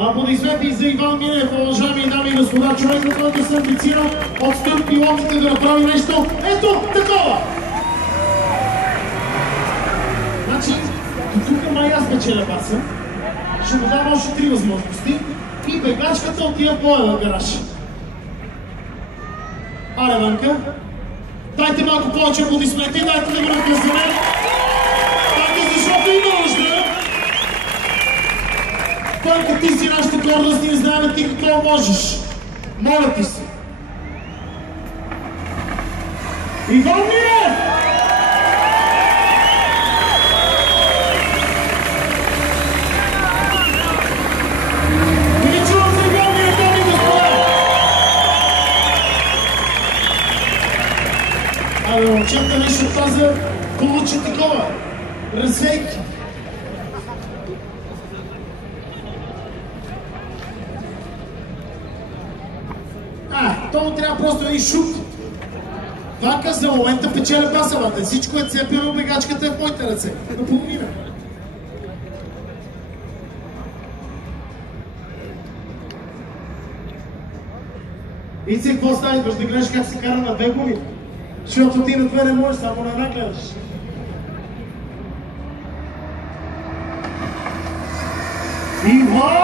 Аплодисменти за Иван Минев, уважаеми дами и господа, човека, който се амбицира от стъп пилотите да направи нещо. Ето такова! Значи, тук май аз печеля баса. Ще му дам още 3 възможности. И бегачката отива в моя гараж. Аре, Ванка. Дайте малко повече аплодисменти, дайте да го наказваме. Дайте, защото има нужда. Ванка, ти си нашата гордост и не знаем ти какво можеш. Моля ти се. Иван Минев! Абе, момчета нещо каза, получи такова. Разсейки. То му трябва просто един шут. Ванка за момента печеля басавата. Всичко е цепено, бегачката е в моите ръце. Наполовина. И си какво става? Идваш да гледаш как се кара на 2 години. Защото ти на 2 не можеш, само на една гледаш. Иван!